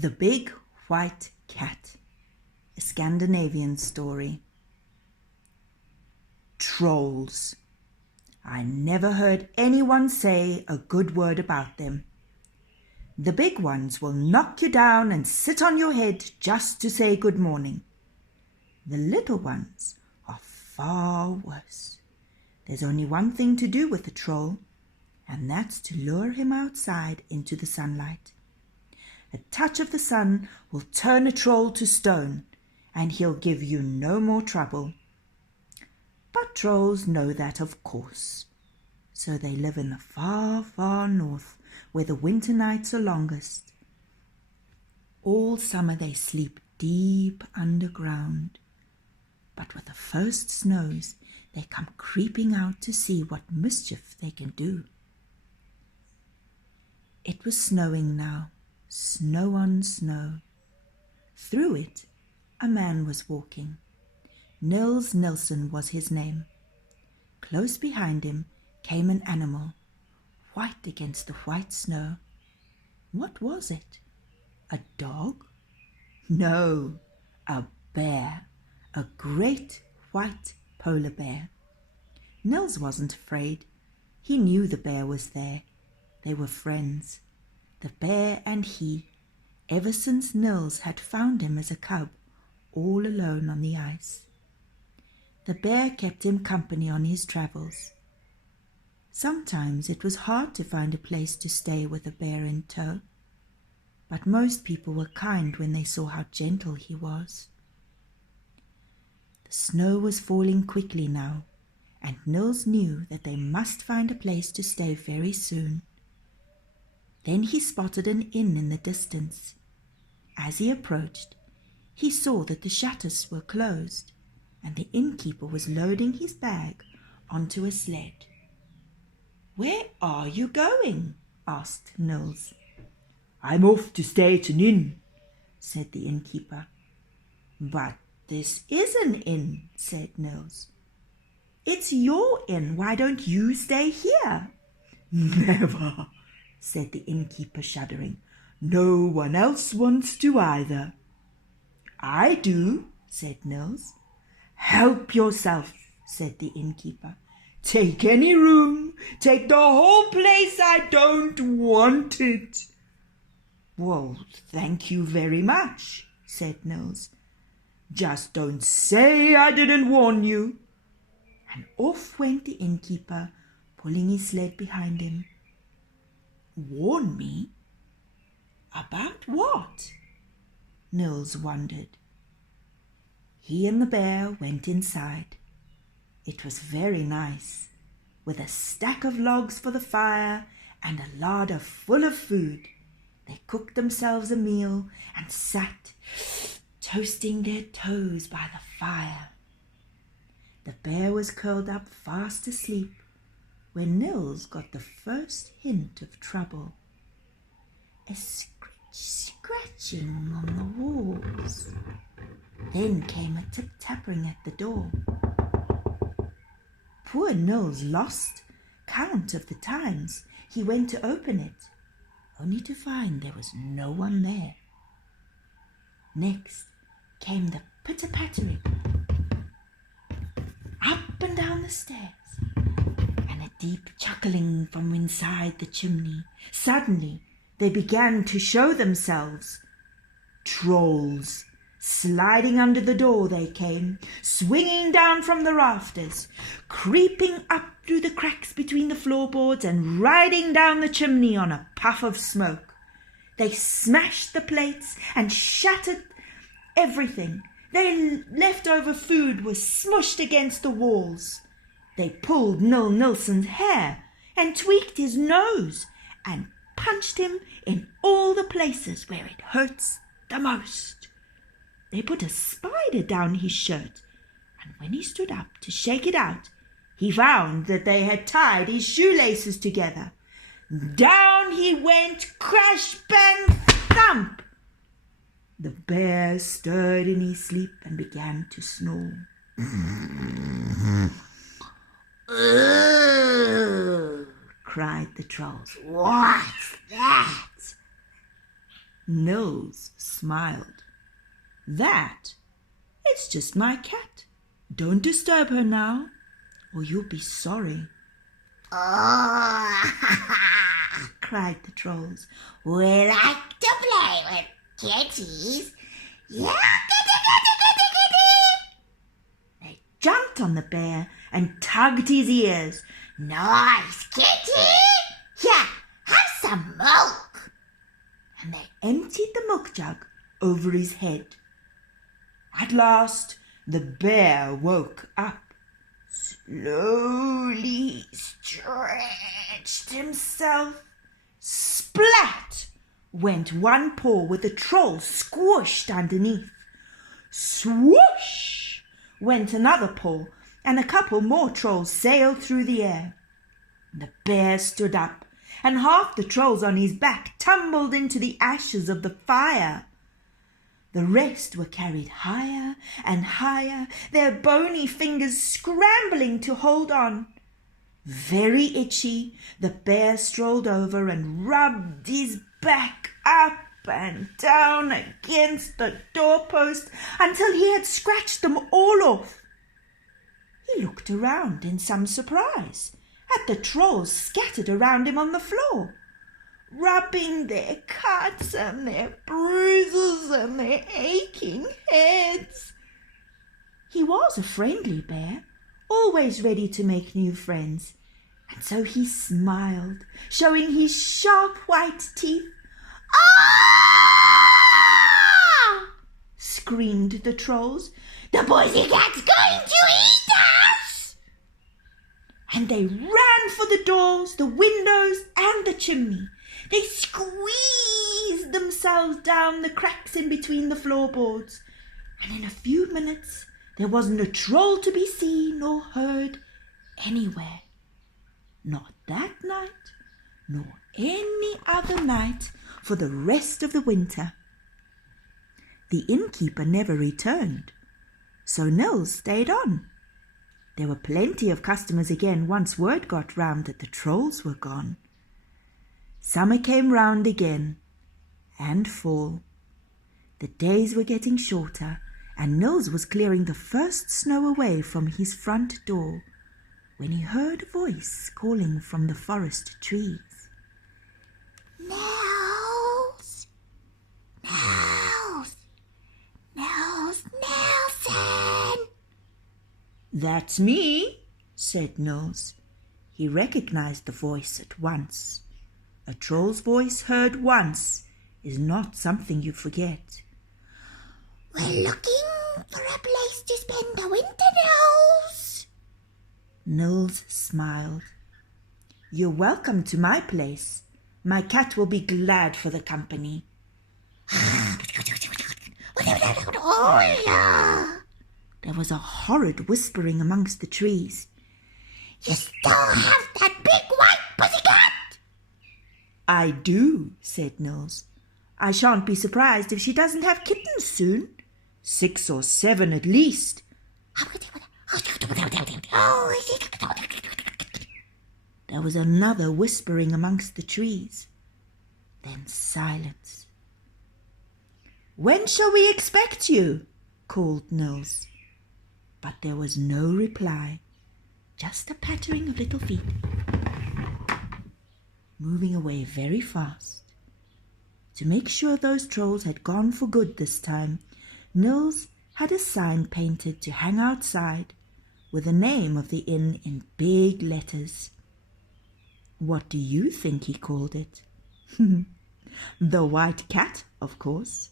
The Big White Cat, a Scandinavian story. Trolls. I never heard anyone say a good word about them. The big ones will knock you down and sit on your head just to say good morning. The little ones are far worse. There's only one thing to do with a troll, and that's to lure him outside into the sunlight. A touch of the sun will turn a troll to stone, and he'll give you no more trouble. But trolls know that, of course. So they live in the far, far north, where the winter nights are longest. All summer they sleep deep underground. But with the first snows, they come creeping out to see what mischief they can do. It was snowing now, snow on snow. Through it, a man was walking. Nils Nilsson was his name. Close behind him came an animal, white against the white snow. What was it? A dog? No, a bear, a great white polar bear. Nils wasn't afraid. He knew the bear was there. They were friends, the bear and he, ever since Nils had found him as a cub, all alone on the ice. The bear kept him company on his travels. Sometimes it was hard to find a place to stay with a bear in tow, but most people were kind when they saw how gentle he was. The snow was falling quickly now, and Nils knew that they must find a place to stay very soon. Then he spotted an inn in the distance. As he approached, he saw that the shutters were closed, and the innkeeper was loading his bag onto a sled. "Where are you going?" asked Nils. "I'm off to stay at an inn," said the innkeeper. "But this is an inn," said Nils. "It's your inn. Why don't you stay here?" "Never," said the innkeeper, shuddering. "No one else wants to either." "I do," said Nils. "Help yourself," said the innkeeper. "Take any room. Take the whole place. I don't want it." "Well, thank you very much," said Nils. "Just don't say I didn't warn you." And off went the innkeeper, pulling his sled behind him. "Warn me? About what?" Nils wondered. He and the bear went inside. It was very nice, with a stack of logs for the fire and a larder full of food. They cooked themselves a meal and sat toasting their toes by the fire. The bear was curled up fast asleep when Nils got the first hint of trouble. A scratching on the walls. Then came a tip-tapping at the door. Poor Nils lost count of the times he went to open it, only to find there was no one there. Next came the pitter-pattering up and down the stairs, and a deep chuckling from inside the chimney. Suddenly they began to show themselves. Trolls. Sliding under the door they came, swinging down from the rafters, creeping up through the cracks between the floorboards and riding down the chimney on a puff of smoke. They smashed the plates and shattered everything. Their leftover food was smushed against the walls. They pulled Nils Nilsson's hair and tweaked his nose and punched him in all the places where it hurts the most. They put a spider down his shirt, and when he stood up to shake it out, he found that they had tied his shoelaces together. Down he went, crash, bang, thump. The bear stirred in his sleep and began to snore. "Ugh," cried the trolls. "What's that?" Nils smiled. That? It's just my cat. Don't disturb her now, or you'll be sorry. Oh, cried the trolls. we like to play with kitties. Yeah, They jumped on the bear and tugged his ears. nice kitty. Here, have some milk. And they emptied the milk jug over his head. At last, the bear woke up. Slowly he stretched himself. Splat went one paw with the troll squished underneath. Swoosh went another paw, and a couple more trolls sailed through the air. The bear stood up, and half the trolls on his back tumbled into the ashes of the fire. The rest were carried higher and higher, their bony fingers scrambling to hold on. Very itchy, the bear strolled over and rubbed his back up and down against the doorpost until he had scratched them all off. He looked around in some surprise at the trolls scattered around him on the floor, rubbing their cuts and their bruises and their aching heads. He was a friendly bear, always ready to make new friends, and so he smiled, showing his sharp white teeth. Ah! Screamed the trolls. The pussycat's going to eat us! And they ran for the doors, the windows, and the chimney. They squeezed themselves down the cracks in between the floorboards, and in a few minutes there wasn't a troll to be seen or heard anywhere. Not that night, nor any other night for the rest of the winter. The innkeeper never returned, so Nils stayed on. There were plenty of customers again once word got round that the trolls were gone. Summer came round again, and fall. The days were getting shorter, and Nils was clearing the first snow away from his front door when he heard a voice calling from the forest trees. Nils! Nils! Nils Nelson! That's me, said Nils. He recognized the voice at once. A troll's voice heard once is not something you forget. We're looking for a place to spend the winter, Nils. Nils smiled. You're welcome to my place. My cat will be glad for the company. Oh, yeah. There was a horrid whispering amongst the trees. You still have that big white pussycat? I do, said Nils. I shan't be surprised if she doesn't have kittens soon. 6 or 7 at least. There was another whispering amongst the trees. Then silence. When shall we expect you? Called Nils. But there was no reply, just a pattering of little feet, moving away very fast. To make sure those trolls had gone for good this time, Nils had a sign painted to hang outside with the name of the inn in big letters. What do you think he called it? The White Cat, of course.